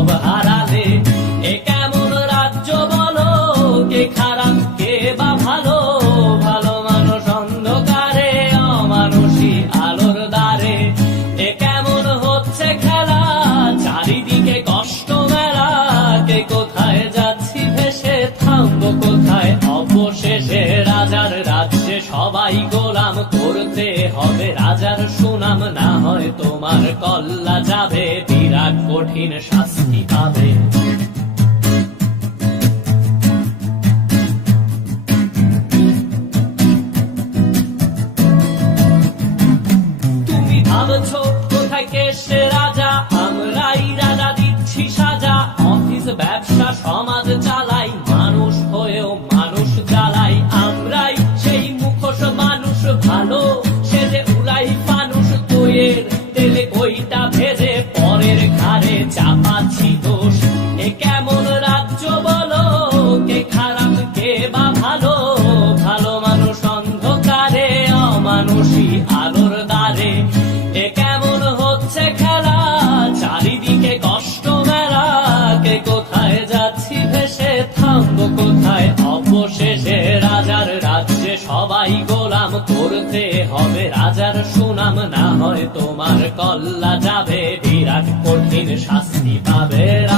সব হারালে এ কেমন রাজ্য বলো কে খারাপ কে বা ভালো ভালো মানুষ অন্ধকারে অমানুষী আলোর দ্বারে এ কেমন হচ্ছে খেলা চারিদিকে কষ্ট মেলা কে কোথায় যাচ্ছি ভেসে থামবো কোথায় অবশেষে রাজার রাজ্যে সবাই গোলাম করতে হবে রাজার সুনাম না হয় তোমার কল্লা যাবে কঠিন শাস্তি পাবে তুমি ভাবছো কোথায় কেসে বসি আলোর দ্বারে এ কেমন হচ্ছে খেলা চারিদিকে কষ্ট মেলা কে কোথায় যাচ্ছি ভেসে থামবো কোথায় অবশেষে রাজার রাজ্যে সবাই গোলাম করতে হবে রাজার সুনাম না হয় তোমার কল্লা যাবে বিরাট কঠিন শাস্তি পাবে